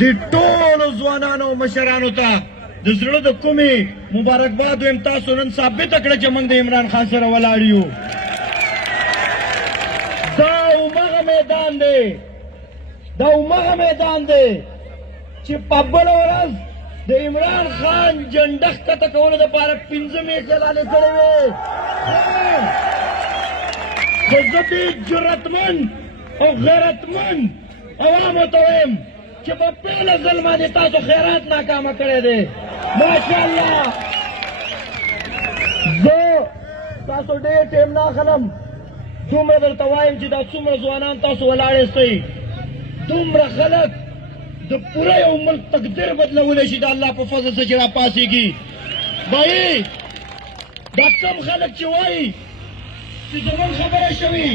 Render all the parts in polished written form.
د ټولو ځوانانو مشرانو ته د زړه د کومې مبارکباد وایم. تاسو نن ثابته کړه چې موږ د عمران خان سره ولاړ یو. دا همغه میدان دی چې په بله ورځ د عمران خان جنډه ښکته کولو دپاره 5 میټې لالې کړې وې. خو زه دې جرأتمند او غیرتمند عوامو ته وایم چې په پیله ځل باندې تاسو خیرات ناکامه کړی دی. ماشاءالله زه تاسو ډېر ټیم نه اخلم، دومره درته وایم چې دا څومره ځوانان تاسو ولاړې سئ، دومره خلک د پوره یو ملک تقدیر بدلولی شي د الله په فضل سره چې راپاڅېږي. بایي دا کم خلک چې وایي چې زموږ خبره شوي،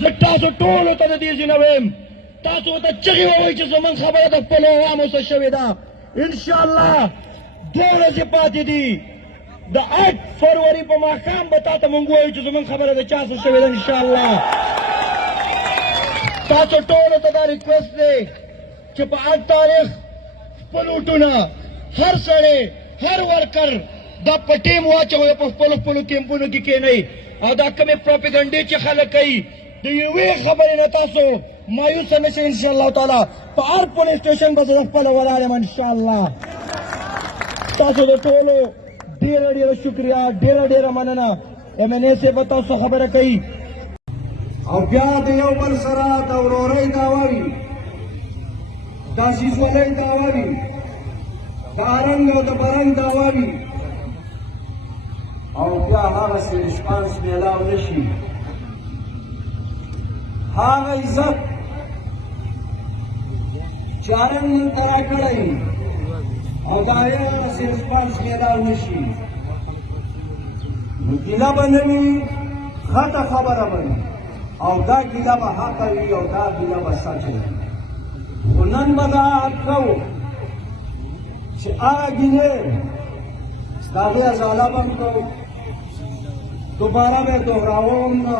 زه تاسو ټولو ته د دې ځینه وایم، تاسو ورته چغې ووایئ چې زموږ خبره د خپلو عوامو سره شوې ده. انشاءالله 2 ورځې پاتې دي، د 8 فروری په ماښام به تا ته موږ ووایو چې زموږ خبره د چا سره شوې ده. انشاءالله تاسو ټولو ته دا ریکویسټ دی چې په 8 تاریخ خپل ووټونه هر سړی هر ورکر دا په ټیم واچوئ، په خپلو کیمپونو کې کښېنئ، او دا کومې پروپیګنډې چې خلک کوي د یوې خبرې نه تاسو مایوسه نه شئ. انشاءالله تعالی په هر پولیس سټیشن به زه خپله ولاړ یم. انشاءالله تاسو د ټولو ډېره شکریه، ډېره مننه. MNA صاحب به تاسو خبره کوي او بیا د یو بل سره د ورورۍ دعوه وي، د عزیزولۍ دعوه وي، د ارنګ او د برنګ دعوه وي، او بیا هغسې رسپانس میلاو نه شي. هغه عزت چې ارنګ موږ ته راکړی او د هغې هغسې رسپانس میلاو نه شي، نو ګیله به نه وي، غټه خبره به وي، او دا ګیله به حقه وي او دا ګیله به سچه وي. خو نن به دا حق کوو چې هغه ګیلې د هغې ازاله به هم کوو، دوباره به یې دوهراوه هم نه.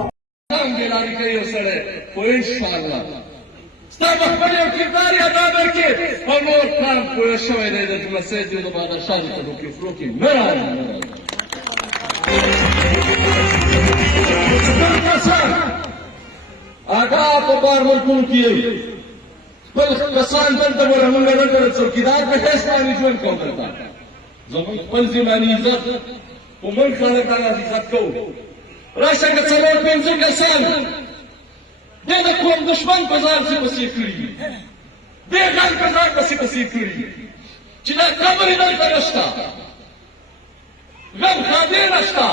ګیلاني کوي یو سړی، خو انشاءالله ستا به خپل یو کردار یې ادا درکړې او نور کار پوره شوی دی د جلسې د بادشاهو په روکې نه راځي. آگاه په بار ملکونو کې خپل کسان دلته وره موږ دلته د څوکیدار په حیث باندې ژوند کوو. دلته زموږ خپل ځماني عزت خو موږ خلک هغه عزت کوو. راشه که 4-5 کسان دې د کوم دښمن په ځان پسې کړي، دې ځان په ځان پسې کړي چې دا قبرې دلته نشته، غم خادې نشته،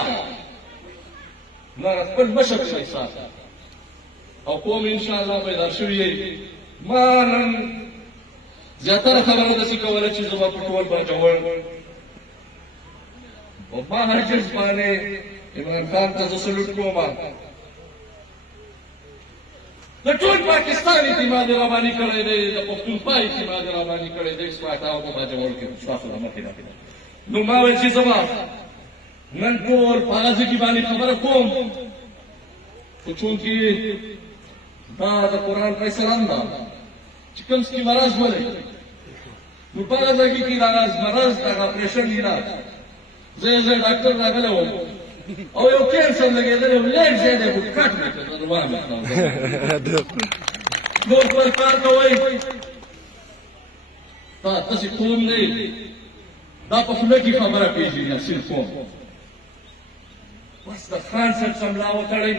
نو خپل مشر شئ ساته او قوم انشاءالله بیدار شوي یئ. ما نن زیاتره خبره داسې کوله چې زه به په ټول باچول او ما حجز باندې عمران خان ته زه سلوټ کوم، د ټول پاکستان اعتماد یې راباندې کړی دی، د پښتونخوا اعتماد یې راباندې کړی دی. اصلاحات او د باجوړ کې ستاسو له مخې نه، نو ما ویل چې زه به نن ټول په هغه ځای کې باندې خبره کوم، خو چونکې دا د قرآن فیصله ده چې کوم څه کې مرض ولې، نو په هغه ځای کې دا مرض هغه اپریشن دی نه. زه ډاکټر راغلی وم او یو کینسر لګېدلی و، لږ ځای دی خو کټ مې کړ، روان مې کړ. نور خپل کار کوئ، دا داسې قوم دی دا په خوله کې خبره پېژني، اصیل قوم. بس د خان صاحب څملا وتړئ،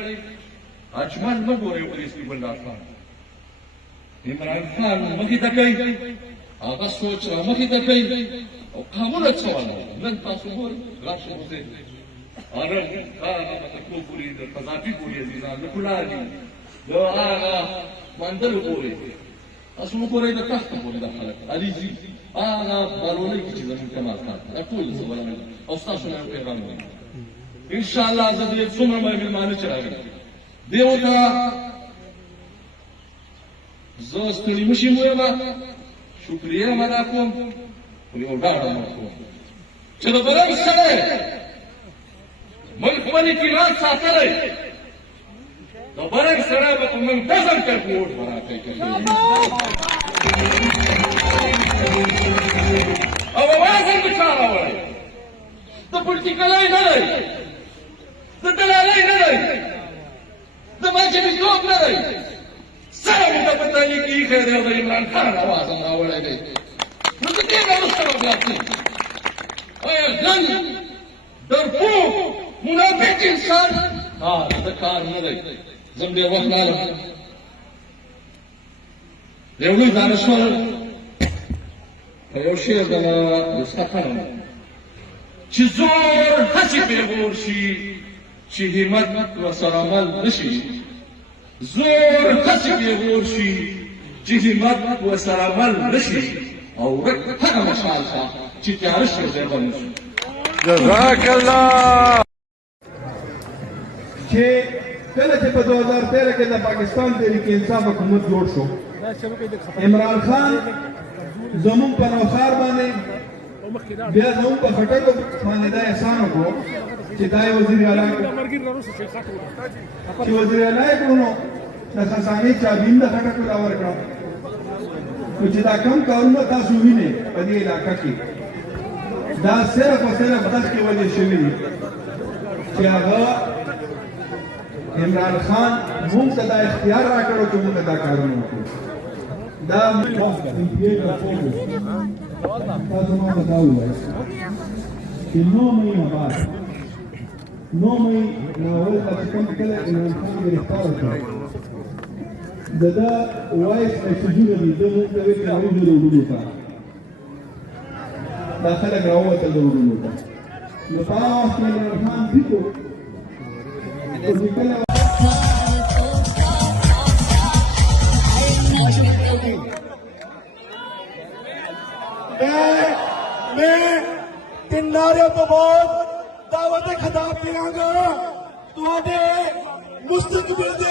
اجمل مه ګورئ ولس الله خان، عمران خان مخې ته کوي، هغه سوچ را مخې ته کوي او قامونه څه والا. نن تاسو ګورئ راشئ وځئ ارم هغه متکو پورې د قذافي پورې عزیزان د کلار دي، د هغه مندل پورې تاسو وګورئ، د تخت پورې د خلک علیزي هغه بارولۍ کې چې زموږ کمال خان دا ټول زه ولرم او ستاسو نه پیغام وایم. انشاءالله زه دې څومره مې مېلمانه چې راغلي دې ورته زه ستړي مشي مو یم، شکریه هم ادا کوم، خو یو ډاډ هم ورکوم چې د برنګ سړی ملک خپل اعتماد ساتلی، د برنګ سړی به په منتظم کړ ووټ به راکوي. خان आवाज راوړی دی نو د دې نه وروسته به بیا څه آیا ځان درپوک منافق انسان د کار نه دی زه ډېر وخت لالم یو لوی دانشمند په یو شعر د مستقیم چې زور هسې پیغور شي چې همت ورسره عمل نشي زور هسې پیغور شي چې همت ورسره عمل نشي او ورک هغه مشال شه چې تیاره شي ځای به نشي جزاک الله. چې کله چې په 2013 کې د پاکستان تحریک انصاف حکومت جوړ شو عمران خان زمون په نوښار باندې بیا زمون په خټکو باندې دا احسان وکړو چې دا یې وزیر اعلی چې وزیر اعلی یې کړو نو د خزانې چابین د خټکو ته ورکړه نو چې دا کم کارونه تاسو وینئ په دې علاقه کې دا صرف او صرف دغې وجې شوي دي چې هغه عمران خان مونږ ته دا اختیار راکړو چې مونږ دا کارونه وکړو دا تاسو ما ته دا ووایئ چې 9 مهینه بعد 9 مهی ناول ته چې کوم کله عمران خان ګرفتار کړ د ده وایس میسجونه دي ده مونږ ته وایي چې راوځو د وروڼو ته دا خلک راووتل د وروڼو ته نو په هغه وخت کې عمران خان فکر मैं 3 नारे तो बाद दावत खिताब दियांगा तुहाडे मुस्तकबिल दे